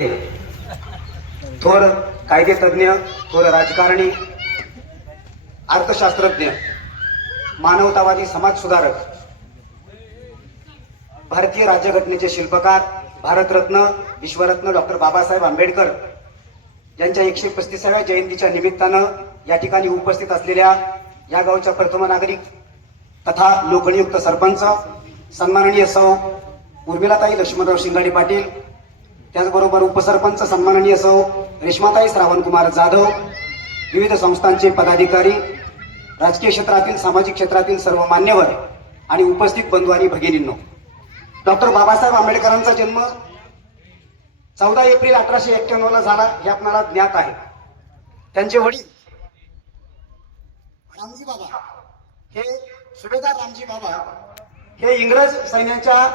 थोर कायदेतज्ञ, थोर राजकारणी, अर्थशास्त्रज्ञ, मानवतावादी समाज सुधारक, भारतीय राज्यघटनेचे शिल्पकार, भारतरत्न, विश्वरत्न डॉक्टर बाबासाहेब आंबेडकर यांच्या 135व्या जयंतीच्या निमित्तानं या ठिकाणी उपस्थित असलेल्या या गावच्या प्रथम नागरिक तथा लोकनियुक्त सरपंच सन्माननीय सौ उर्मिलाताई लक्ष्मणराव शिंगाडे पाटील, त्याचबरोबर उपसरपंच सन्माननीय सौ रेश्माताई श्रावणकुमार जाधव, विविध संस्थांचे पदाधिकारी, राजकीय क्षेत्रातील सामाजिक क्षेत्रातील सर्व मान्यवर आणि उपस्थित बंधू आणि भगिनींनो, डॉक्टर बाबासाहेब आंबेडकरांचा जन्म 14 एप्रिल 1891 ला झाला हे आपल्याला ज्ञात आहे. त्यांचे वडील रामजी बाबा हे सुभेदार रामजी बाबा हे इंग्रज सैन्याच्या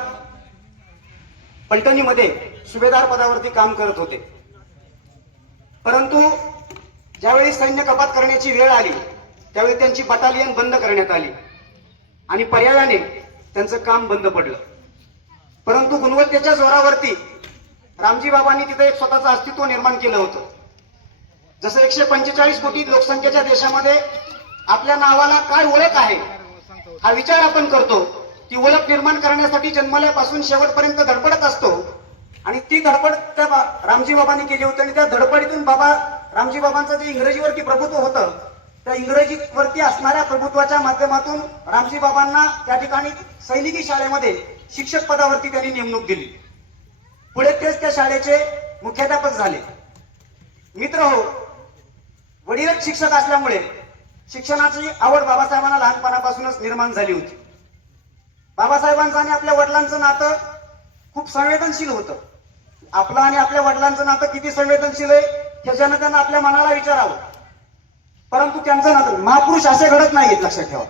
पलटणीमध्ये सुभेदार पदावरती काम करत होते. परंतु ज्यावेळी सैन्य कपात करण्याची वेळ आली त्यावेळी त्यांची बटालियन बंद करण्यात आली आणि पर्यायाने त्यांचं काम बंद पडलं. परंतु गुणवत्तेच्या जोरावरती रामजी बाबांनी तिथे एक स्वतःचं अस्तित्व निर्माण केलं होतं. जसं 145 कोटी लोकसंख्येच्या देशामध्ये आपल्या नावाला काय ओळख आहे हा विचार आपण करतो. ती ओळख निर्माण करण्यासाठी जन्मल्यापासून शेवटपर्यंत धडपडत असतो आणि ती धडपड त्या रामजी बाबांनी केली होती. आणि त्या धडपडीतून रामजी बाबांचं जे इंग्रजीवरती प्रभुत्व होतं त्या इंग्रजीवरती असणाऱ्या प्रभुत्वाच्या माध्यमातून रामजी बाबांना त्या ठिकाणी सैनिकी शाळेमध्ये शिक्षक पदावरती त्यांनी नेमणूक दिली. पुढे तेच त्या शाळेचे मुख्याध्यापक झाले. मित्र हो, वडीलच शिक्षक असल्यामुळे शिक्षणाची आवड बाबासाहेबांना लहानपणापासूनच निर्माण झाली होती. बाबासाहेबांचं आणि आपल्या वडिलांचं नातं खूप संवेदनशील होतं. आपलं आणि आपल्या वडिलांचं नातं किती संवेदनशील आहे ह्याच्यानं त्यांना आपल्या मनाला विचारावं. परंतु त्यांचं नातं, महापुरुष असे घडत नाहीत, लक्षात ठेवा.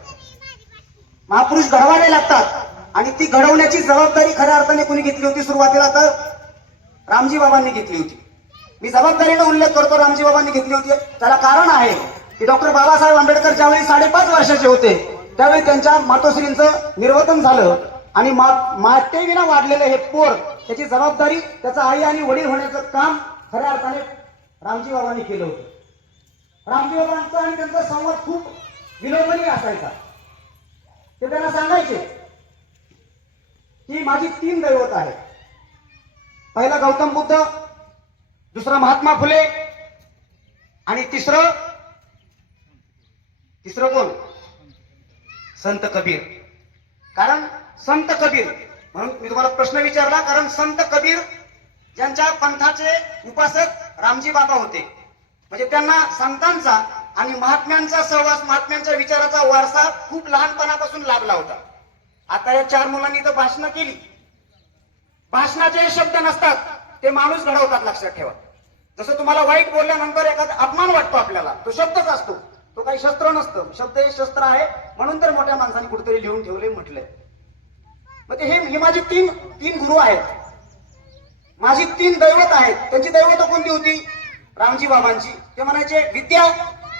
महापुरुष घडवावे लागतात आणि ती घडवण्याची जबाबदारी खऱ्या अर्थाने कुणी घेतली होती सुरुवातीला तर रामजी बाबांनी घेतली होती. मी जबाबदारीने उल्लेख करतो रामजी बाबांनी घेतली होती. त्याला कारण आहे की डॉक्टर बाबासाहेब आंबेडकर ज्यावेळी 5.5 वर्षाचे होते त्यावेळी त्यांच्या मातोश्रींचं निर्वतन झालं आणि मातेविना वाढलेलं हे पोर त्याची जबाबदारी त्याचा आई आणि वडील होण्याचं काम खऱ्या अर्थाने रामजी बाबांनी केलं होतं. रामजी बाबांचा आणि त्यांचा संवाद खूप विलोभनीय असायचा. ते त्यांना सांगायचे की माझी 3 दैवत आहेत. पहिला गौतम बुद्ध, दुसरा महात्मा फुले आणि तिसरं कोण? संत कबीर. कारण संत कबीर म्हणून मी तुम्हाला प्रश्न विचारला, कारण संत कबीर ज्यांच्या पंथाचे उपासक रामजी बाबा होते. म्हणजे त्यांना संतांचा आणि महात्म्यांचा सहवास, महात्म्यांच्या विचाराचा वारसा खूप लहानपणापासून लाभला होता. आता या 4 मुलांनी तर भाषणं केली. भाषणाचे शब्द नसतात, ते माणूस घडवतात, लक्षात ठेवा. जसं तुम्हाला वाईट बोलल्यानंतर एखादा अपमान वाटतो आपल्याला, तो शब्दच असतो, तो काही शस्त्र नसतं. शब्द हे शस्त्र आहे म्हणून तर मोठ्या माणसांनी कुठेतरी लिहून ठेवले, म्हटलंय. म्हणजे हे माझी तीन गुरु आहेत, माझी 3 दैवत आहेत. त्यांची दैवत कोणती होती? रामजी बाबांची. ते म्हणायचे विद्या,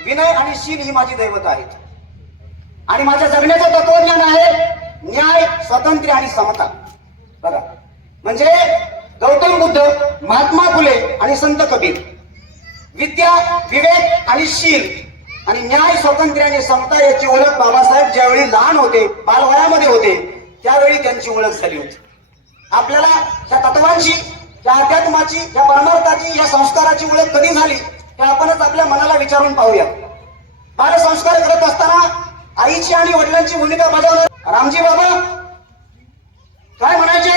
विनय आणि शील ही माझी दैवत आहेत. आणि माझ्या जगण्याचं तत्वज्ञान आहे न्याय, स्वातंत्र्य आणि समता. बघा, म्हणजे गौतम बुद्ध, महात्मा फुले आणि संत कबीर, विद्या, विवेक आणि शील आणि न्याय, स्वातंत्र्य आणि समता याची ओळख बाबासाहेब ज्यावेळी लहान होते, बालवयामध्ये होते, त्यावेळी त्यांची ओळख झाली होती. आपल्याला या तत्वांची, या अध्यात्माची, या परमार्थाची, या संस्काराची ओळख कधी झाली हे आपणच आपल्या मनाला विचारून पाहूया. बालसंस्कार करत असताना आईची आणि वडिलांची भूमिका बजावणार रामजी बाबा काय म्हणायचे,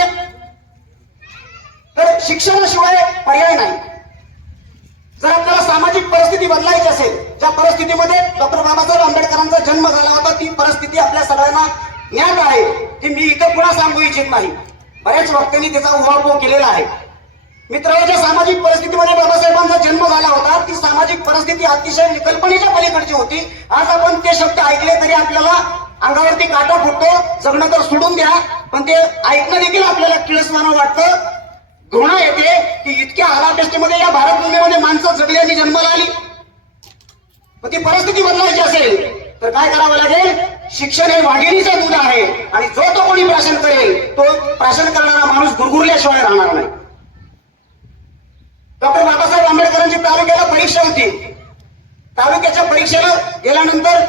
तर शिक्षणाशिवाय पर्याय नाही. जर आपल्याला सामाजिक परिस्थिती बदलायची असेल, ज्या परिस्थितीमध्ये डॉक्टर बाबासाहेब आंबेडकरांचा जन्म झाला होता ती परिस्थिती आपल्या सगळ्यांना ज्ञात आहे, ती मी इथं पुन्हा सांगू इच्छित नाही. बऱ्याच वक्त्यांनी त्याचा उहापोह केलेला आहे. मित्रांनो, ज्या सामाजिक परिस्थितीमध्ये बाबासाहेबांचा जन्म झाला होता ती सामाजिक परिस्थिती अतिशय कल्पनेच्या पलीकडची होती. आज आपण ते शब्द ऐकले तरी आपल्याला अंगावरती काटा फुटतो. जगणं तर सोडून द्या, पण ते ऐकणं देखील आपल्याला किळसवाणं वाटतं. घृणा येते की इतक्या हालापेष्टीमध्ये या भारतभूमीमध्ये माणसं जगली आणि जन्माला आली. पण ती परिस्थिती बदलायची असेल तर काय करावं लागेल? शिक्षण हे वाघिणीचं दूध आहे आणि जो कोणी प्राशन करेल तो प्राशन करणारा माणूस गुरगुरल्याशिवाय राहणार नाही. डॉक्टर बाबासाहेब आंबेडकरांची तालुक्याला परीक्षा होती. तालुक्याच्या परीक्षेला गेल्यानंतर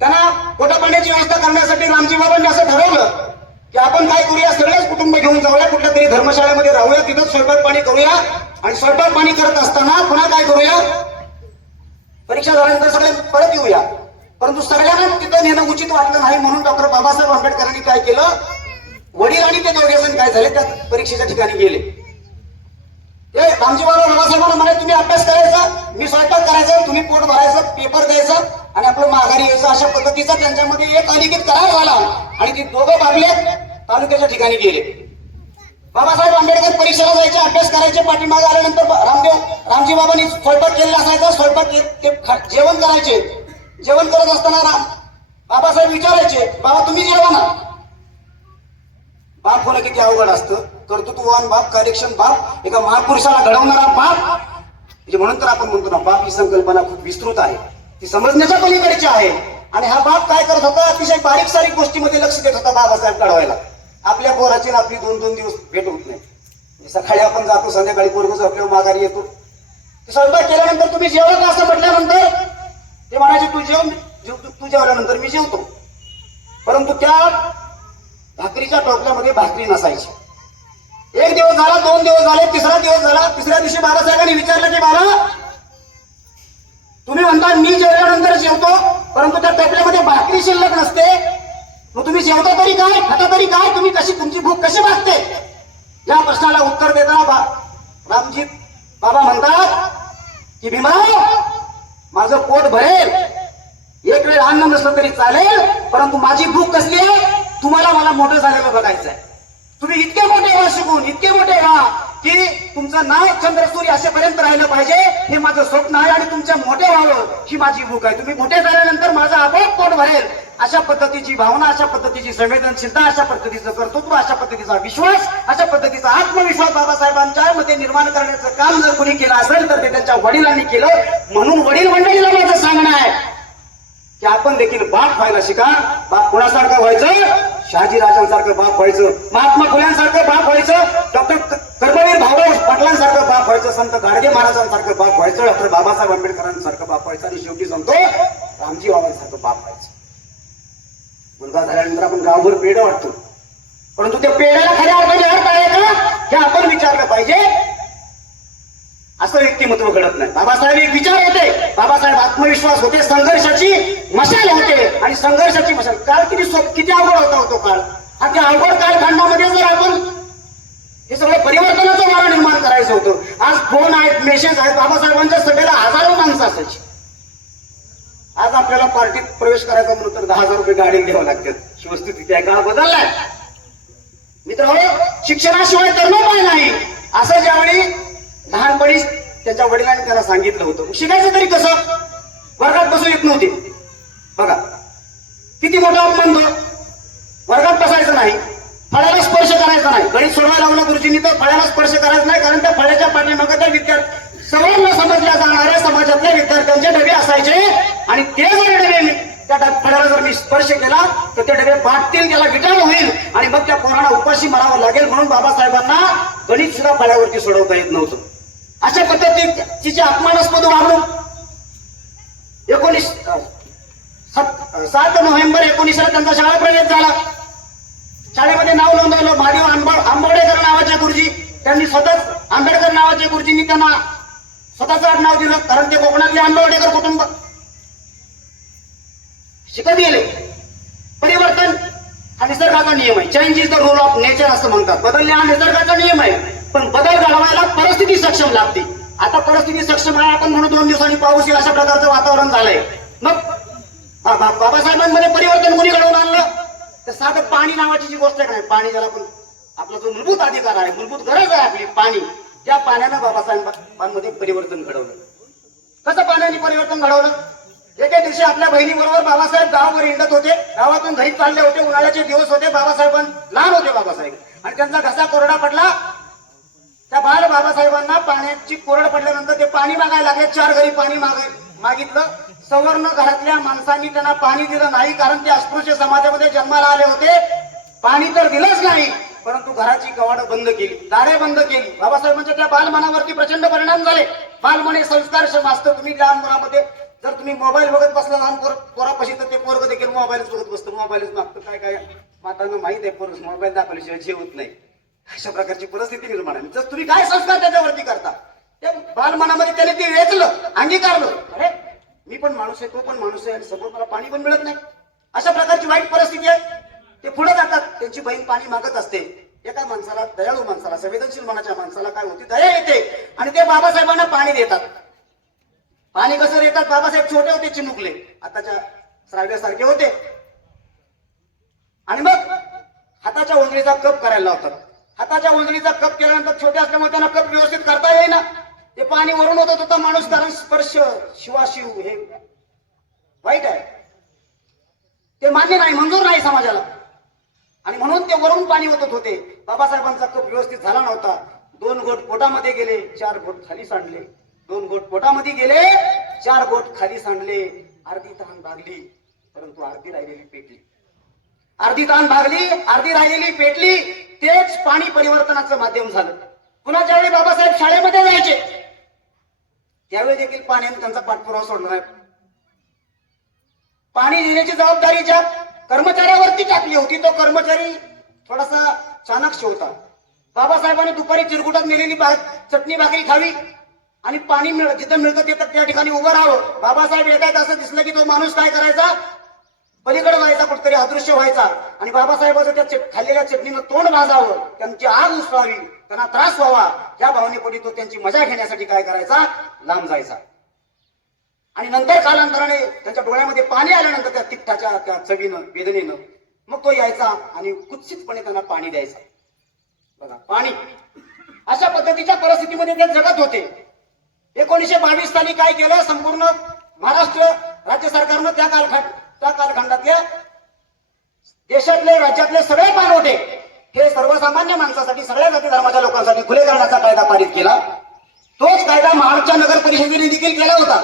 त्यांना पोटा पाण्याची व्यवस्था करण्यासाठी रामजी बाबांनी असं ठरवलं की आपण काय करूया, सगळेच कुटुंब घेऊन जाऊया, कुठल्या तरी धर्मशाळेमध्ये राहूया, तिथं स्वयंपाक पाणी करूया आणि स्वयंपाक पाणी करत असताना पुन्हा काय करूया, परीक्षा झाल्यानंतर सगळे परत येऊया. परंतु सगळ्यांना तिथं नेणं उचित वाटलं नाही, म्हणून डॉक्टर बाबासाहेब आंबेडकरांनी काय केलं, वडील आणि ते दोघे जण काय झाले त्या परीक्षेच्या ठिकाणी गेले. ते रामजी बाबासाहेबांना म्हणे तुम्ही अभ्यास करायचा, मी स्वयंपाक करायचा, तुम्ही पोट भरायचं, पेपर द्यायचा आणि आपलं माघारी यायचं. अशा पद्धतीचा त्यांच्यामध्ये एक अलिखित करार झाला आणि ती दोघं बाबले तालुक्याच्या ठिकाणी गेले. बाबासाहेब आंबेडकर परीक्षेला जायचे, अभ्यास करायचे. पाठीमागे आल्यानंतर रामजी बाबांनी स्वयंपाक केलेला असायचा, जेवण करायचे. जेवण करत असताना बाबासाहेब विचारायचे, बाबा तुम्ही जेवा ना. बाप होणं किती अवघड असतं, कर्तृत्ववान बाप, कार्यक्षम बाप, एका महापुरुषाला घडवणारा बाप. म्हणजे म्हणून तर आपण म्हणतो ना, बाप ही संकल्पना खूप विस्तृत आहे, ती समजण्याच्या पलीकडची आहे. आणि हा बाप काय करत होता, अतिशय बारीक सारीक गोष्टीमध्ये लक्ष देत होता बाबासाहेब घडवायला. आपल्या पोराची आपली 2-2 दिवस भेट होत नाही. सकाळी आपण जातो, संध्याकाळी पोरगोच आपल्या माघारी येतो. स्वयंपाक केल्यानंतर तुम्ही जेवण का असं म्हटल्यानंतर ते म्हणायचे तू जेवल्यानंतर मी जेवतो. परंतु त्या भाकरीच्या टोपल्यामध्ये भाकरी नसायची. 1 दिवस झाला, 2 दिवस झाले, 3रा दिवस झाला. 3ऱ्या दिवशी बाबासाहेबांनी विचारलं की बाबा तुम्ही म्हणता मी जेवल्यानंतर जेवतो, परंतु त्या टोपल्यामध्ये भाकरी शिल्लक नसते, मग तुम्ही जेवता तरी काय, खाता तरी काय, तुमची भूक कशी भागते? या प्रश्नाला उत्तर देताना रामजी बाबा म्हणतात की भीमराव माझं पोट भरेल, एक वेळ अन्न नसलं तरी चालेल, परंतु माझी भूक कसली आहे, तुम्हाला मला मोठं झालेलं बघायचं आहे. तुम्ही इतके मोठे व्हा, शिकून इतके मोठे व्हा की तुमचं नाव चंद्रसूर्य असेपर्यंत राहिलं पाहिजे, हे माझं स्वप्न आहे. आणि तुमच्या मोठे व्हावं ही माझी भूक आहे. तुम्ही मोठे झाल्यानंतर माझं आपोआप पोट भरेल. अशा पद्धतीची भावना, अशा पद्धतीची संवेदनशीलता, अशा पद्धतीचं कर्तृत्व, अशा पद्धतीचा विश्वास, अशा पद्धतीचा आत्मविश्वास बाबासाहेबांच्या मध्ये निर्माण करण्याचं काम जर कोणी केलं असेल तर ते त्यांच्या वडिलांनी केलं. म्हणून वडील मंडळीला माझं सांगणं आहे की आपण देखील बाप व्हायला शिका. बाप कोणासारखं व्हायचं, शहाजीराजांसारखं बाप व्हायचं, महात्मा फुल्यांसारखं बाप व्हायचं, डॉक्टर कर्मवीर भाऊराव पाटलांसारखं बाप व्हायचं, संत गाडगे महाराजांसारखं बाप व्हायचं, डॉक्टर बाबासाहेब आंबेडकरांसारखं बाप व्हायचं आणि शेवटी सांगतो रामजी बाबांसारखं बाप व्हायचं. मुलगा झाल्यानंतर आपण गावभर पेढ वाटतो, परंतु त्या पेढ्याला खऱ्या अर्थाने अर्थ आहे का हे आपण विचारलं पाहिजे. असं व्यक्तिमत्व घडत नाही. बाबासाहेब एक विचार होते, बाबासाहेब आत्मविश्वास होते, संघर्षाची मशाल होते. आणि संघर्षाची मशाल काळ किती अवघड होता होतो काळ. हा त्या अवघड कालखंडामध्ये जर आपण हे सगळं परिवर्तनाचं वारा निर्माण करायचं होतं. आज फोन आहेत, मेसेज आहेत, बाबासाहेबांच्या सभेला हजारो माणसं असायची. आज आपल्याला पार्टीत प्रवेश करायचा म्हणून तर 10,000 रुपये गाडी घ्यावं लागतात. शिवस्थिती त्या काळ बदललाय मित्रांनो. शिक्षणाशिवाय तरुणोपाय नाही असं ज्यावेळी लहानपणी त्याच्या वडिलांनी त्याला सांगितलं होतं. शिकायचं तरी कसं, वर्गात बसू येत नव्हते. बघा किती मोठा अपमान तो. वर्गात बसायचं नाही, फळ्याला स्पर्श करायचा नाही. गणित सोडवायला लावलं गुरुजींनी तर फळ्याला स्पर्श करायचा नाही, कारण त्या फळ्याच्या पाठीमागे त्या विद्यार्थी सवर्ण समजल्या जाणाऱ्या समाजातल्या विद्यार्थ्यांचे डबे असायचे. आणि ते जर डबे त्या फळ्याला जर मी स्पर्श केला तर ते डबे बाटतील, त्याला विटाळ होईल आणि मग त्या पोराला उपाशी मारावं लागेल. म्हणून बाबासाहेबांना गणित सुद्धा फळ्यावरती सोडवता येत नव्हतं. अशा पद्धतीची अपमानास्पद वागणूक 7 नोव्हेंबर 1900 त्यांचा शाळा प्रवेश झाला. शाळेमध्ये नाव नोंदवलं. महादेव आंबवडेकर नावाचे गुरुजी, त्यांनी स्वतःच आंबेडकर नावाचे गुरुजींनी त्यांना स्वतःच नाव दिलं, कारण ते कोकणातले आंबवडेकर कुटुंब. शिकत गेले. परिवर्तन हा निसर्गाचा नियम आहे. Change is the rule of nature असं म्हणतात. बदलणे हा निसर्गाचा नियम आहे, पण बदल घडवायला परिस्थिती सक्षम लागते. आता परिस्थिती सक्षम आहे, आपण म्हणून 2 दिवसांनी पाऊस येईल अशा प्रकारचं वातावरण झालंय. मग बाबासाहेबांमध्ये परिवर्तन कोणी घडवून आणलं तर साधं पाणी नावाची जी गोष्ट आहे का, पाणी ज्याला पण आपला जो मूलभूत अधिकार आहे, मूलभूत गरज आहे आपली पाणी, त्या पाण्यानं बाबासाहेबांमध्ये परिवर्तन घडवलं. कसं पाण्याने परिवर्तन घडवलं? एके दिवशी आपल्या बहिणीबरोबर बाबासाहेब गावावर हिंडत होते. गावातून घरी चालले होते. उन्हाळ्याचे दिवस होते. लहान होते बाबासाहेब आणि त्यांचा घसा कोरडा पडला. त्या बाळ बाबासाहेबांना पाण्याची कोरड पडल्यानंतर ते पाणी मागायला लागले. 4 घरी पाणी मागितलं. सवर्ण घरातल्या माणसांनी त्यांना पाणी दिलं नाही, कारण ते अस्पृश्य समाजामध्ये जन्माला आले होते. पाणी तर दिलंच नाही, परंतु घराची कवाडं बंद केली, दारे बंद केली. बाबासाहेबांच्या त्या बालमनावरती प्रचंड परिणाम झाले. बालमन हे संस्कारक्षम असतं. तुम्ही लहान मुलामध्ये जर तुम्ही मोबाईल बघत बसला लहान पोरापाशी, तर ते पोरग देखील मोबाईलच बघत बसतं, मोबाईलच मागतं. काय काय मातांना माहित आहे, पोर मोबाईल दाखवल्याशिवाय जेवत नाही. अशा प्रकारची परिस्थिती निर्माण आहे. जर तुम्ही काय संस्कार त्याच्यावरती करता, त्या बालमनामध्ये त्याने ते वेचलं, अंगीकारलं. अरे मी पण माणूस आहे, तो पण माणूस आहे, आणि समोर मला पाणी पण मिळत नाही. अशा प्रकारची वाईट परिस्थिती आहे. ते पुढे जातात, त्यांची बहीण पाणी मागत असते. एका माणसाला, दयाळू माणसाला, संवेदनशील मनाच्या माणसाला काय होती, दया येते आणि ते बाबासाहेबांना पाणी देतात. पाणी कसं देतात? बाबासाहेब छोटे होते, चिमुकले, आताच्या श्राव्यासारखे होते, आणि मग हाताच्या उंजळीचा कप करायला लावतात. हाताच्या उंजळीचा कप केल्यानंतर छोटे असल्यामुळे त्यांना कप व्यवस्थित करता येईना. ते पाणी वरून होत होता माणूस, कारण स्पर्श शिवाशिव हे वाईट आहे, ते मान्य नाही, मंजूर नाही समाजाला, आणि म्हणून ते वरून पाणी ओतत होते. बाबासाहेबांचा कप व्यवस्थित झाला नव्हता. 2 गोट पोटामध्ये गेले, 4 गोट खाली सांडले. 2 गोट पोटामध्ये गेले, 4 गोट खाली सांडले. अर्धी तहान भागली, परंतु अर्धी राहिलेली पेटली. अर्धी तहान भागली, अर्धी राहिलेली पेटली. तेच पाणी परिवर्तनाचं माध्यम झालं. पुन्हा ज्यावेळी बाबासाहेब शाळेमध्ये जायचे, त्यावेळी देखील पाण्याने त्यांचा पाठपुरावा सोडला नाही. पाणी देण्याची जबाबदारी ज्या कर्मचाऱ्यावरती टाकली होती, तो कर्मचारी थोडासा चाणाक्ष होता. बाबासाहेबांनी दुपारी चिरकुटात नेलेली चटणी भाकरी खावी आणि पाणी जिथं मिळतं तिथं त्या ठिकाणी उभं राहावं. बाबासाहेब येतात असं दिसलं की तो माणूस काय करायचा, पलीकडे व्हायचा, कुठतरी अदृश्य व्हायचा, आणि बाबासाहेबांचं त्या खाल्लेल्या चटणीनं तोंड भाजावं, त्यांची आग उसळावी, त्यांना त्रास व्हावा, या भावनेपोटी तो त्यांची मजा घेण्यासाठी काय करायचा, लांब जायचा. आणि नंतर कालांतराने त्यांच्या डोळ्यामध्ये पाणी आल्यानंतर त्या तिखटाच्या त्या चवीनं, वेदनेनं मग तो यायचा आणि कुत्सितपणे त्यांना पाणी द्यायचा. बघा, पाणी अशा पद्धतीच्या परिस्थितीमध्ये ते जगत होते. 1922 साली काय केलं, संपूर्ण महाराष्ट्र राज्य सरकारनं त्या कालखंडातल्या देशातले, राज्यातले सगळे पाणवठे हे सर्वसामान्य माणसासाठी, सगळ्या जाती धर्माच्या लोकांसाठी खुले करण्याचा कायदा पारित केला. तोच कायदा महाराष्ट्र नगर परिषदेने देखील केला होता,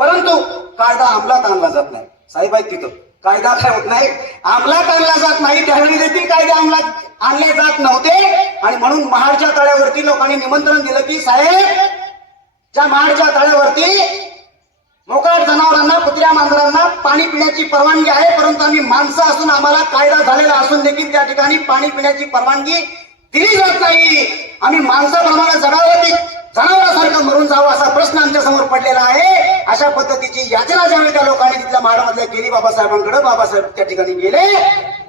परंतु कायदा अंमलात आणला जात नाही. साहेब आहेत तिथं, कायदा काय होत नाही, अंमलात आणला जात नाही. त्यावेळी देखील कायदे अंमलात आणले जात नव्हते, आणि म्हणून महाडच्या तळ्यावरती लोकांनी निमंत्रण दिलं की साहेब, ज्या महाडच्या तळ्यावरती मोकाट जनावरांना, कुत्र्या मांजरांना पाणी पिण्याची परवानगी आहे, परंतु आम्ही माणसं असून, आम्हाला कायदा झालेला असून देखील त्या ठिकाणी पाणी पिण्याची परवानगी दिली जात नाही. आम्ही माणसाप्रमाणे जगावं की जनावरांसारखं मरून जावं, असा प्रश्न आमच्या समोर पडलेला आहे. अशा पद्धतीची याचना ज्यावेळी त्या लोकांनी तिथल्या महाडामधल्या केली बाबासाहेबांकडे, बाबासाहेब त्या ठिकाणी गेले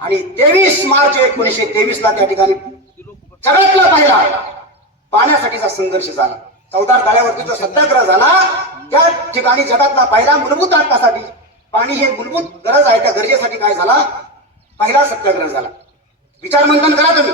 आणि 23 मार्च 1923 ला त्या ठिकाणी जगातला पहिला पाण्यासाठीचा संघर्ष झाला. चौदार तळ्यावरती जो सत्याग्रह झाला, त्या ठिकाणी जगातला पहिला मूलभूत हक्कासाठी, पाणी हे मूलभूत गरज आहे, त्या गरजेसाठी काय झाला, पहिला सत्याग्रह झाला. विचारमंथन करा तुम्ही.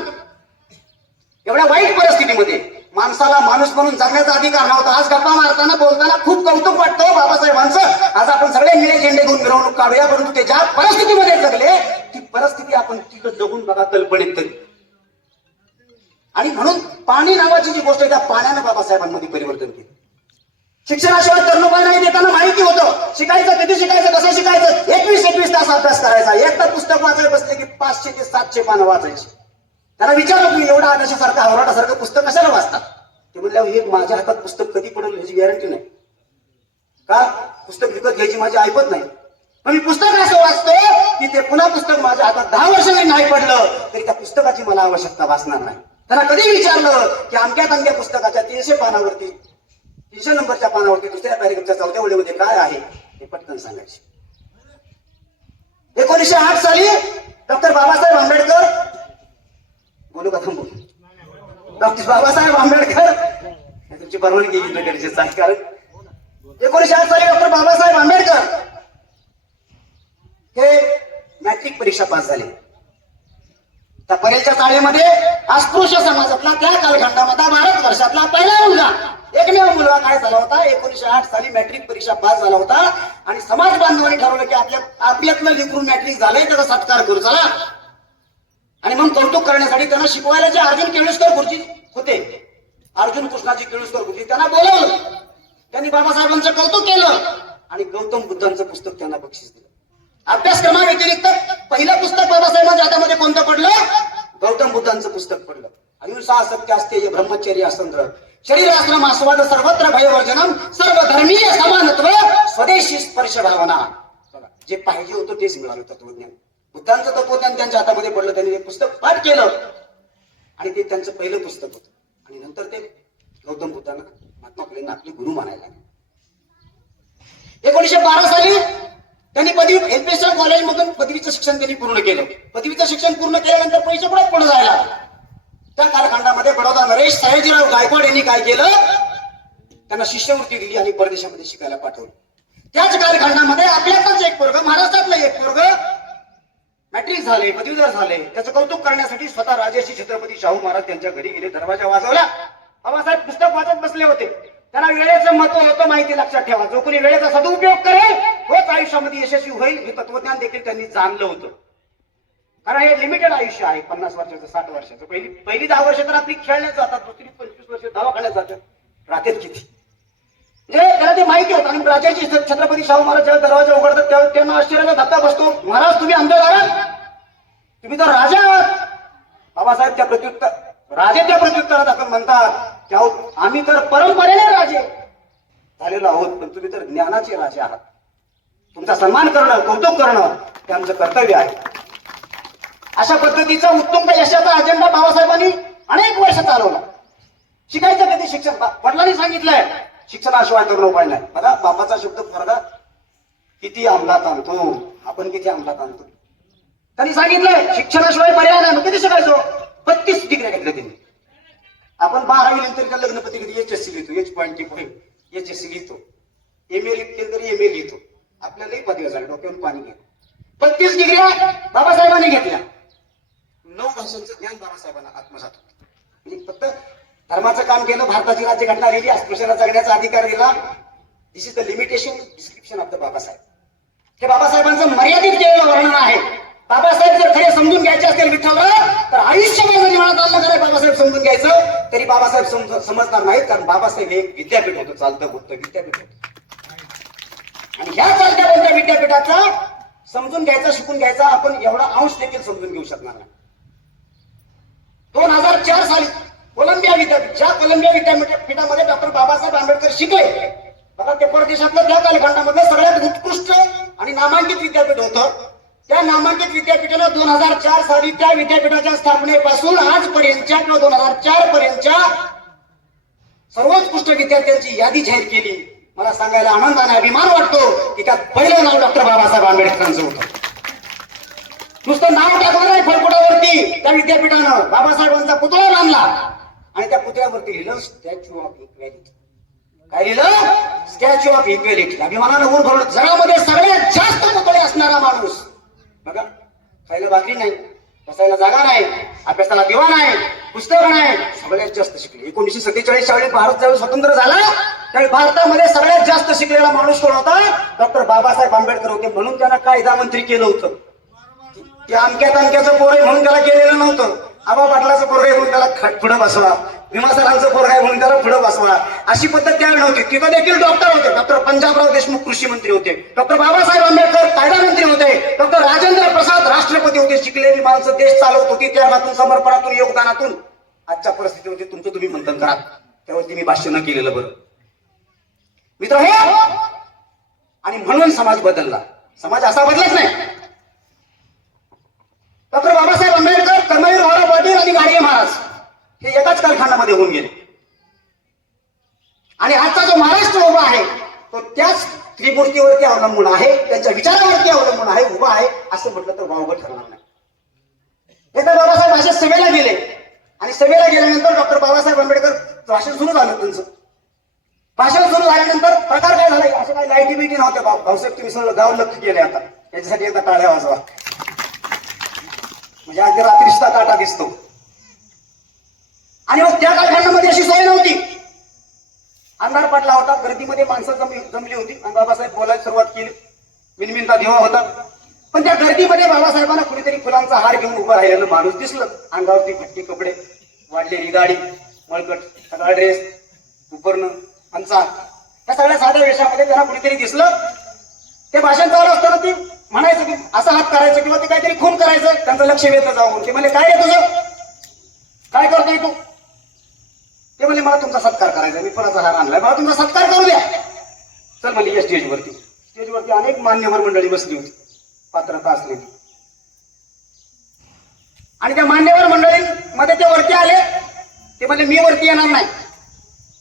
एवढ्या वाईट परिस्थितीमध्ये माणसाला माणूस म्हणून जगण्याचा अधिकार नव्हता. आज गप्पा मारताना, बोलताना खूप कौतुक वाटतं बाबासाहेबांचं. आज आपण सगळे निळे झेंडे घेऊन मिरवणूक काढूया, परंतु ते ज्या परिस्थितीमध्ये जगले, ती परिस्थिती आपण तिथं जगून बघा कल्पनेत तरी. आणि म्हणून पाणी नावाची जी गोष्ट आहे, त्या पाण्यानं बाबासाहेबांमध्ये परिवर्तन केलं. शिक्षणाशिवाय तरुणाई नाही देताना माहिती होतं, शिकायचं कधी शिकायचं, कसं शिकायचं. 21 तास अभ्यास करायचा. एकदा पुस्तक वाचायला बसले की 500 ते 700 पानं वाचायची. त्याला विचारलं, तुम्ही एवढा आदर्शासारखं, आवराटासारखं पुस्तक कशाला वाचता? ते म्हणल्यावर, हे माझ्या हातात पुस्तक कधी पडेल ह्याची गॅरंटी नाही. का? पुस्तक विकत घ्यायची माझी ऐपत नाही. पण मी पुस्तक असं वाचतो की ते पुन्हा पुस्तक माझ्या हातात 10 वर्ष जरी नाही पडलं तरी त्या पुस्तकाची मला आवश्यकता भासणार नाही. त्यांना कधी विचारलं की अमक्या पुस्तकाच्या 300 पानावरती, 300 नंबरच्या पानावरती दुसऱ्या पॅरेग्राफच्या 4थ्या ओळीमध्ये काय आहे हे पटकन सांगायचे. 1908 साली डॉक्टर बाबासाहेब आंबेडकर, बोलू का थांबू, डॉक्टर बाबासाहेब आंबेडकर, तुमची परवानगी घेतली गरजेचं आहे, कारण 1908 साली डॉक्टर बाबासाहेब आंबेडकर हे मॅट्रिक परीक्षा पास झाले. त्या परेलच्या चाळीमध्ये अस्पृश्य समाजातला, त्या कालखंडामध्ये भारत वर्षातला पहिला मुलगा, एकमेव मुलगा काय झाला होता, 1908 साली मॅट्रिक परीक्षा पास झाला होता. आणि समाज बांधवांनी ठरवलं की आपल्यातलं लेकरून मॅट्रिक झालंय, त्याचा सत्कार करू चला. आणि मग कौतुक करण्यासाठी त्यांना शिकवायला जे अर्जुन केळुसकर गुरुजी होते, अर्जुन कृष्णाजी केळुसकर गुरुजी, त्यांना बोलवलं. त्यांनी बाबासाहेबांचं कौतुक केलं आणि गौतम बुद्धांचं पुस्तक त्यांना बक्षीस दिलं. अभ्यासक्रमाव्यतिरिक्त पहिलं पुस्तक बाबासाहेबांच्या हातामध्ये कोणतं पडलं? गौतम बुद्धांचं पुस्तक पडलं. अहिंसा सत्य असते ब्रह्मचर्य असंत्र शरीराश्रम आस्वाद सर्वत्र भयवर्जनम सर्व धर्मीय समानत्व स्वदेशी स्पर्श भावना. बघा, जे पाहिजे होतं तेच मिळालं तत्वज्ञान. बुद्धांचं तत्वज्ञान त्यांच्या हातामध्ये पडलं. त्यांनी ते पुस्तक पाठ केलं आणि ते त्यांचं पहिलं पुस्तक होतं. आणि नंतर ते गौतम बुद्धांना महात्मा फुलेंना आपले गुरु मानायला. 1912 साली त्यांनी पदवी एलपेशा कॉलेजमधून पदवीचं शिक्षण त्यांनी पूर्ण केलं. पदवीचं शिक्षण पूर्ण केल्यानंतर पैसे कुठे पुढे जायला. त्या कालखंडामध्ये बडोदा नरेश सयाजीराव गायकवाड यांनी काय केलं, त्यांना शिष्यवृत्ती दिली आणि परदेशामध्ये शिकायला पाठवलं. त्याच कालखंडामध्ये आपल्यातच एक पोरग, महाराष्ट्रातलं एक पोरग मॅट्रिक झाले, पदवीधर झाले. त्याचं कौतुक करण्यासाठी स्वतः राजर्षी छत्रपती शाहू महाराज त्यांच्या घरी गेले. दरवाजा वाजवला. बाबासाहेब पुस्तक वाचत बसले होते. त्यांना वेळेचं महत्व होतं माहिती लक्षात ठेवा. जो कोणी वेळेचा सदुपयोग करेल तोच आयुष्यामध्ये यशस्वी होईल. हे तत्वज्ञान देखील त्यांनी जाणलं होतं. कारण हे लिमिटेड आयुष्य आहे, 50 वर्षाचं 60 वर्षाचं. पहिली 10 वर्ष तर आपली खेळण्यात जातात, दुसरी 25 वर्ष दवाखान्यात जातात. राहतात किती म्हणजे त्याला ते माहिती होतं. आणि राजाची छत्रपती शाहू महाराज जेव्हा दरवाजा उघडतात तेव्हा त्यांना आश्चर्याचा धक्का बसतो. महाराज तुम्ही अंधे आहात, तुम्ही तर राजा आहात. बाबासाहेब त्या प्रत्युत्तरात आपण म्हणतात की आम्ही तर परंपरेने राजे झालेलो आहोत, पण तुम्ही तर ज्ञानाचे राजे आहात. तुमचा सन्मान करणं, कौतुक करणं हे आमचं कर्तव्य आहे. अशा पद्धतीचा उत्तुंग यशाचा अजेंडा बाबासाहेबांनी अनेक वर्ष चालवला. शिकायचं कधी शिक्षण. वडिलांनी सांगितलंय शिक्षणाशिवाय करणं उपाय नाही. बघा बापाचा शब्द पोरगा किती अंमलात आणतो, आपण किती अंमलात आणतो. त्यांनी सांगितलंय शिक्षणाशिवाय पर्याय नाही. मग किती शिकायचो. 32 डिग्री घेतल्या त्यांनी. आपण 12वी नंतर का लग्नपती कधी HSC लिहितो, HSC लिहितो. MA केलं तरी MA लिहितो. आपल्यालाही पदवी झाली, डोक्यावर पाणी घ्या. 32 डिग्र्या बाबासाहेबांनी घेतल्या. 9 भाषांचं ज्ञान बाबासाहेबांना आत्मसात होतं. म्हणजे फक्त धर्माचं काम केलं, भारताची राज्यघटना लिहिली, अस्पृश्याला जगण्याचा अधिकार दिला. This is the limitation description of the Babasaheb. हे बाबासाहेबांचं मर्यादित केलेलं वर्णन आहे. बाबासाहेब जर खरे समजून घ्यायचे असतील विठ्ठलराव तर आयुष्यभर जरी मनात आणलं करे बाबासाहेब समजून घ्यायचं तरी बाबासाहेब समजणार नाहीत. कारण बाबासाहेब हे एक विद्यापीठ होतं, चालतं बोलतं विद्यापीठ होतं. आणि ह्या चालत्या बोलत्या विद्यापीठाचा समजून घ्यायचा, शिकून घ्यायचा आपण एवढा अंश देखील समजून घेऊ शकणार नाही. 2004 साली कोलंबिया विद्यापीठ, ज्या कोलंबिया विद्यापीठामध्ये डॉक्टर बाबासाहेब आंबेडकर शिकले. बघा ते परदेशातलं त्या कालखंडामध्ये सगळ्यात उत्कृष्ट आणि नामांकित विद्यापीठ होतं. त्या नामांकित विद्यापीठाला 2004 साली त्या विद्यापीठाच्या स्थापनेपासून आजपर्यंतच्या किंवा 2004 पर्यंतच्या सर्वोत्कृष्ट विद्यार्थ्यांची यादी जाहीर केली. मला सांगायला आनंदाने अभिमान वाटतो की त्यात पहिलं नाव डॉक्टर बाबासाहेब आंबेडकरांचं होतं. नुसतं नाव टाकलं नाही फळकुटावरती. त्या विद्यापीठानं बाबासाहेबांचा पुतळा बांधला आणि त्या पुतळ्यावरती लिहिलं स्टॅच्यू ऑफ इक्वॅलिटी. काय लिहिलं? Statue of equality. अभिमानानं ऊर भरलं. जगामध्ये सगळ्यात जास्त पुतळे असणारा माणूस. बघा खायला भाकरी नाही, बसायला जागा नाही, अभ्यासाला दिवा नाही, पुस्तक नाही, सगळ्यात जास्त शिकले. 1947 साली भारत ज्यावेळी स्वतंत्र झाला त्यावेळी भारतामध्ये सगळ्यात जास्त शिकलेला माणूस कोण होता? डॉक्टर बाबासाहेब आंबेडकर होते. म्हणून त्यांना कायदा मंत्री केलं होतं. ते अमक्याचं पोर आहे म्हणून त्याला केलेलं नव्हतं. आबा पाटलाचं पोरग आहे म्हणून त्याला पुढे बसवा, भीमासरांचं पोरग आहे म्हणून त्याला पुढे बसवा, अशी पद्धत त्यावेळी नव्हती. तिथं देखील डॉक्टर होते. डॉक्टर पंजाबराव देशमुख कृषी मंत्री होते. डॉक्टर बाबासाहेब आंबेडकर कायदा मंत्री होते. डॉक्टर राजेंद्र प्रसाद राष्ट्रपती होते. शिकलेली माणसं देश चालवत होती. त्यागातून, समर्पणातून, योगदानातून आजच्या परिस्थितीमध्ये तुमचं तुम्ही मंथन करा. त्यावरती मी भाष्य न केलेलं बरं मित्र हे. आणि म्हणून समाज बदलला. समाज असा बदलत नाही. डॉक्टर बाबासाहेब आंबेडकर, कर्मवीर भाऊराव पाटील आणि गाडगे महाराज हे एकाच कारखान्यामध्ये होऊन गेले. आणि आजचा जो महाराष्ट्र उभा आहे तो त्याच त्रिमूर्तीवरती अवलंबून आहे, त्यांच्या विचारावरती अवलंबून आहे, उभा आहे असं म्हटलं तर वावगं ठरणार नाही. एकदा बाबासाहेब अशा सभेला गेले आणि सभेला गेल्यानंतर डॉक्टर बाबासाहेब आंबेडकर भाषण सुरू झालं. त्यांचं भाषण सुरू झाल्यानंतर प्रकार काय झाले, असं काही लाईटी बिटी नव्हत्या. भाऊसाहेब तुम्ही सगळं गाव लक्ष केले. आता याच्यासाठी एकदा टाळ्या वाजवा. म्हणजे अगदी रात्रीचा काटा दिसतो. आणि मग त्या कालखंडामध्ये अशी सोय नव्हती. अंधार पडला होता, गर्दीमध्ये माणसं जमली होती आणि बाबासाहेब बोलायला सुरुवात केली. मिनमिनता देवा होता. पण त्या गर्दीमध्ये बाबासाहेबांना कुणीतरी फुलांचा हार घेऊन उभं राहिलेलं माणूस दिसलं. अंगावरती फटके कपडे, वाढलेली दाढी, मळकट, सगळा ड्रेस, उपरणं, पंचा, या सगळ्या साध्या वेशामध्ये त्यांना कुणीतरी दिसलं. ते भाषण चालू असताना ते म्हणायचं की असा हात करायचं किंवा ते काहीतरी खून करायचं. त्यांचं लक्ष वेधलं जाऊन. ते म्हणजे काय रे तुझं? काय करतोय तू? ते म्हणले मला तुमचा सत्कार करायचा, मी फळाचा हार आणलाय, मला तुमचा सत्कार करू द्या. चल म्हणले या स्टेजवरती. स्टेजवरती अनेक मान्यवर मंडळी बसली होती, पात्रता असलेली. आणि त्या मान्यवर मंडळींमध्ये ते वरती आले. ते म्हणले मी वरती येणार नाही.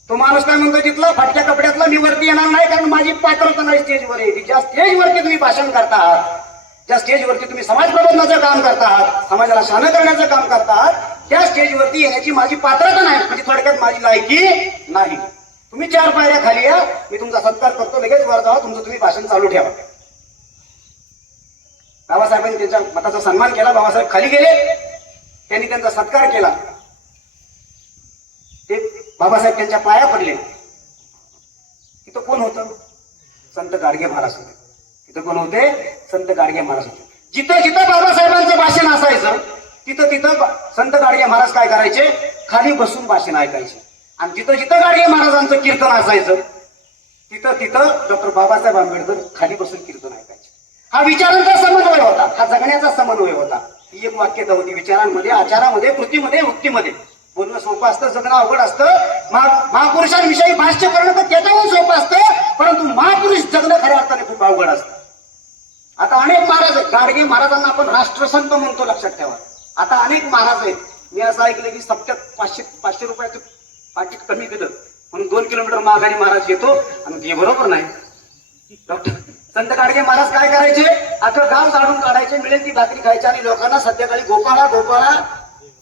तो माणूस काय म्हणतो तिथला फाटक्या कपड्यातला, मी वरती येणार नाही कारण माझी पात्रता नाही स्टेजवर येते. ज्या स्टेजवरती तुम्ही भाषण करता आहात, ज्या स्टेजवरती तुम्ही समाज प्रबोधनाचं काम करता आहात, समाजाला शहाणं करण्याचं काम करता आहात, त्या स्टेजवरती येण्याची माझी पात्रता नाही, म्हणजे थोडक्यात माझी लायकी नाही. तुम्ही 4 पायऱ्या खाली या, मी तुमचा सत्कार करतो, लगेच वर जावा, तुमचं तुम्ही भाषण चालू ठेवा. बाबासाहेबांनी त्यांच्या मताचा सन्मान केला. बाबासाहेब खाली गेले, त्यांनी त्यांचा सत्कार केला. ते बाबासाहेब त्यांच्या पाया पडले. तिथं कोण होतं? संत गाडगे महाराज होते. तिथं कोण होते? संत गाडगे महाराज होते. जिथं जिथं बाबासाहेबांचं भाषण असायचं तिथं तिथं संत गाडगे महाराज काय करायचे? खाली बसून भाषण ऐकायचे. आणि जिथं जिथं गाडगे महाराजांचं कीर्तन असायचं तिथं तिथं डॉक्टर बाबासाहेब आंबेडकर खाली बसून कीर्तन ऐकायचे. हा विचारांचा समन्वय होता, हा जगण्याचा समन्वय होता. ही एक वाक्यता होती. विचारांमध्ये, आचारामध्ये, कृतीमध्ये, वृत्तीमध्ये. बोलणं सोपं असतं, जगणं अवघड असतं. महापुरुषांविषयी भाष्य करणं तर त्याच्याहून सोपं असतं, परंतु महापुरुष जगणं खऱ्या अर्थाने खूप अवघड असतं. आता अनेक महाराज आहेत. गाडगे महाराजांना आपण राष्ट्रसंत म्हणतो, लक्षात ठेवा. आता अनेक महाराज आहेत. मी असं ऐकलं की सप्त्यात 500 रुपयाचं पाकिट कमी दिलं म्हणून 2 किलोमीटर माघारी महाराज येतो, आणि ते बरोबर नाही. डॉक्टर संत गाडगे महाराज काय करायचे? अख्खं गाव झाडून काढायचे, मिळेल ती भाकरी खायची आणि लोकांना संध्याकाळी गोपाळा गोपाळा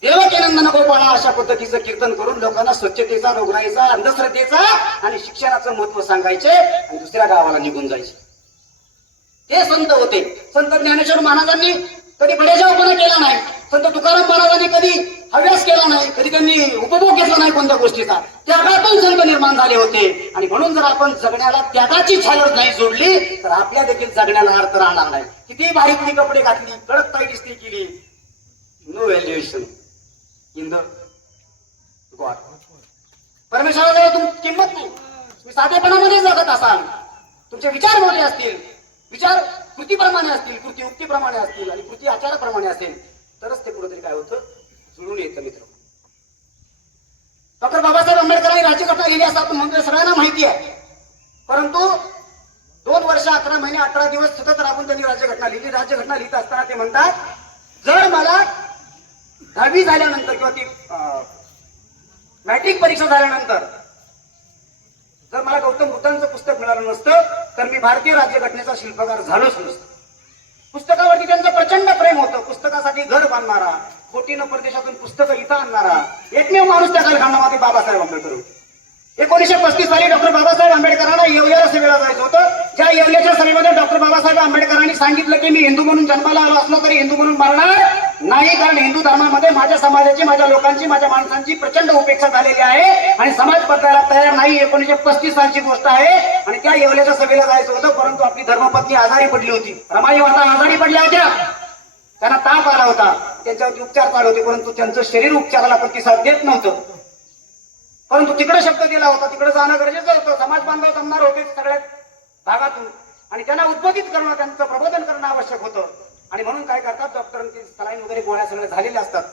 देवकीनंदन गोपाळा अशा पद्धतीचं कीर्तन करून लोकांना स्वच्छतेचा, रोगराईचा, अंधश्रद्धेचा आणि शिक्षणाचं महत्व सांगायचे आणि दुसऱ्या गावाला निघून जायचे. ते संत होते. संत ज्ञानेश्वर महाराजांनी कधी बडेजावपणा केला नाही. संत तुकाराम महाराजांनी कधी हव्यास केला नाही, कधी त्यांनी उपभोग घेतला नाही कोणत्या गोष्टीचा. त्यागातून संत निर्माण झाले होते. आणि म्हणून जर आपण जगण्याला त्यागाची झालर नाही जोडली तर आपल्या देखील जगण्याला अर्थ राहणार नाही. किती भारीतली कपडे घातली, कडक ताईट इस्त्री केली, no valuation in the God. परमेश्वराजवळ तुमची किंमत नाही. तुम्ही साधेपणामध्ये जगत असाल, तुमचे विचार मोठे असतील, विचार कृतीप्रमाणे असतील, कृती उक्तीप्रमाणे असतील आणि कृती आचाराप्रमाणे असेल तरच ते कुठेतरी काय होतं, जुळून येतं. मित्र, डॉक्टर बाबासाहेब आंबेडकरांनी राज्यघटना लिहिली असं आपण म्हणतोय, सगळ्यांना माहिती आहे. परंतु 2 वर्ष 11 महिने 18 दिवस सतत राबून त्यांनी राज्यघटना लिहिली. राज्यघटना लिहित असताना ते म्हणतात, जर मला 10वी झाल्यानंतर किंवा ती मॅट्रिक परीक्षा झाल्यानंतर जर मला गौतम बुद्धांचं पुस्तक मिळालं नसतं तर मी भारतीय राज्यघटनेचा शिल्पकार झालोच नसतो. पुस्तकावरती त्यांचं प्रचंड प्रेम होतं. पुस्तकासाठी घर बांधणारा, कोटीनं परदेशातून पुस्तकं इथं आणणारा एकमेव माणूस त्या कालखंडामध्ये बाबासाहेब आंबेडकर होते. 1935 साली डॉक्टर बाबासाहेब आंबेडकरांना येवल्याला सेवेला जायचं होतं. ज्या येवल्याच्या सभेमध्ये डॉक्टर बाबासाहेब आंबेडकरांनी सांगितलं की मी हिंदू म्हणून जन्माला आलो असलो तरी हिंदू म्हणून मरणार नाही, कारण हिंदू धर्मामध्ये माझ्या समाजाची, माझ्या लोकांची, माझ्या माणसांची प्रचंड उपेक्षा झालेली आहे आणि समाज बदलायला तयार नाही. 1935 सालची गोष्ट आहे. आणि त्या येवल्याच्या सभेला जायचं होतं, परंतु आपली धर्मपत्नी आजारी पडली होती. रमाई माता आजारी पडल्या होत्या, त्यांना ताप आला होता, त्यांच्यावरती उपचार चालू होते, परंतु त्यांचं शरीर उपचाराला प्रतिसाद देत नव्हतं. परंतु तिकडे शब्द दिला होता, तिकडे जाणं गरजेचं होतं. समाज बांधव जमणार होते सगळ्या भागातून आणि त्यांना उद्बोधित करणं, त्यांचं प्रबोधन करणं आवश्यक होतं. आणि म्हणून काय करतात, डॉक्टरांची सलाईन वगैरे गोळ्या सगळ्या झालेल्या असतात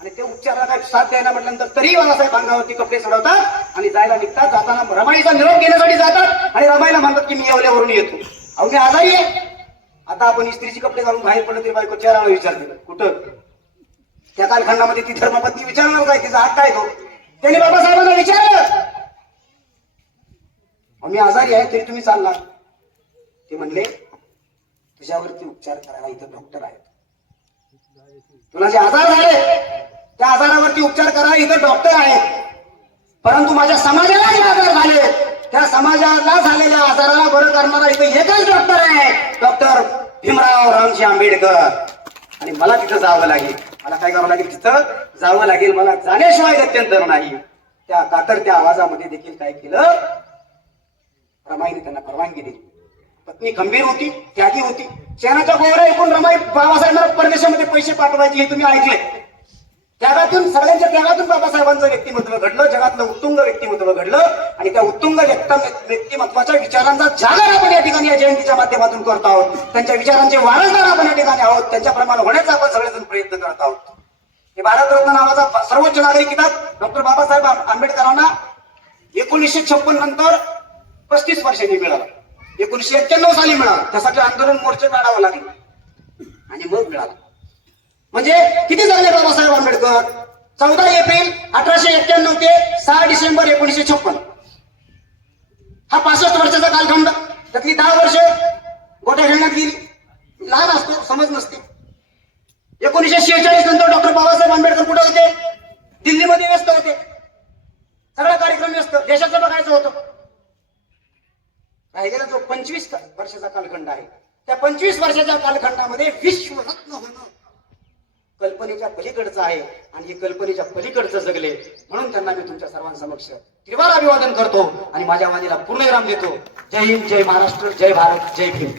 आणि ते उपचाराला काही साथ द्यायला म्हटल्यानंतर तरी बाबासाहेब अंगावरती कपडे चढवतात आणि जायला निघतात. जाताना रमाईचा निरोप घेण्यासाठी जातात आणि रमाईला म्हणतात की मी येवल्यावरून येतो. अहो मी आजारी आहे. आता आपण इस्त्रीची कपडे घालून बाहेर पडलं तरी बायको 4 वेळा विचारते कुठं. त्या कालखंडामध्ये ती धर्मपत्नी विचारणार काय, तिचा हात काय तो. त्यांनी बाबासाहेबांना विचारलं, मी आजारी आहे तरी तुम्ही चालला. ते म्हणले, तुझ्यावरती उपचार करायला इथं डॉक्टर आहेत. तुला जे आजार झाले त्या आजारावरती उपचार करायला इथं डॉक्टर आहेत. परंतु माझ्या समाजाला जे आजार झाले त्या समाजाला झालेल्या आजाराला बरं करणारा इथं एकच डॉक्टर आहे, डॉक्टर भीमराव रामजी आंबेडकर. आणि मला तिथं जावं लागेल. मला काय करावं लागेल, तिथं जावं लागेल. मला जाण्याशिवाय गत्यंतर नाही. त्या कातरत्या आवाजामध्ये देखील काय केलं, रमाईने त्यांना परवानगी दिली. पत्नी खंबीर होती, त्यागी होती. शेणाच्या गोवऱ्या ऐकून रमाई बाबासाहेबांना परदेशामध्ये पैसे पाठवायचे हे तुम्ही ऐकले. त्यागातून, सगळ्यांच्या त्यागातून बाबासाहेबांचं व्यक्तिमत्व घडलं, जगातलं उत्तुंग व्यक्तिमत्व घडलं. आणि त्या उत्तुंग व्यक्तिमत्वाच्या विचारांचा जागर आपण या ठिकाणी या जयंतीच्या माध्यमातून करत आहोत. त्यांच्या विचारांचे वारसदार आपण या ठिकाणी आहोत. त्यांच्याप्रमाणे होण्याचा आपण सगळेजण प्रयत्न करत आहोत. हे भारतरत्न नावाचा सर्वोच्च नागरिक किताब डॉक्टर बाबासाहेब आंबेडकरांना 1956 नंतर 35 वर्षांनी मिळाला. 1991 साली मिळाला. त्यासाठी आंदोलन मोर्चे काढावं लागले आणि मग मिळाला. म्हणजे किती जगले बाबासाहेब आंबेडकर? 14 एप्रिल 1891 ते 6 डिसेंबर 1956. हा 65 वर्षाचा कालखंड. त्यातली 10 वर्ष गोट्या खेळण्यात गेली. लहान असतो, समज नसते. 1946 नंतर डॉक्टर बाबासाहेब आंबेडकर कुठे होते? दिल्लीमध्ये व्यस्त होते. सगळा कार्यक्रम व्यस्त. देशाचं बघायचं होतं. राहिलेला जो 25 वर्षाचा कालखंड आहे, त्या 25 वर्षाच्या कालखंडामध्ये विश्वरत्न होणं कल्पनेच्या पलीकडचं आहे. आणि हे कल्पनेच्या पलीकडचं जगले म्हणून त्यांना मी तुमच्या सर्वांसमक्ष त्रिवार अभिवादन करतो आणि माझ्या वाणीला पूर्णविराम देतो. जय हिंद, जय महाराष्ट्र, जय भारत, जय भीम.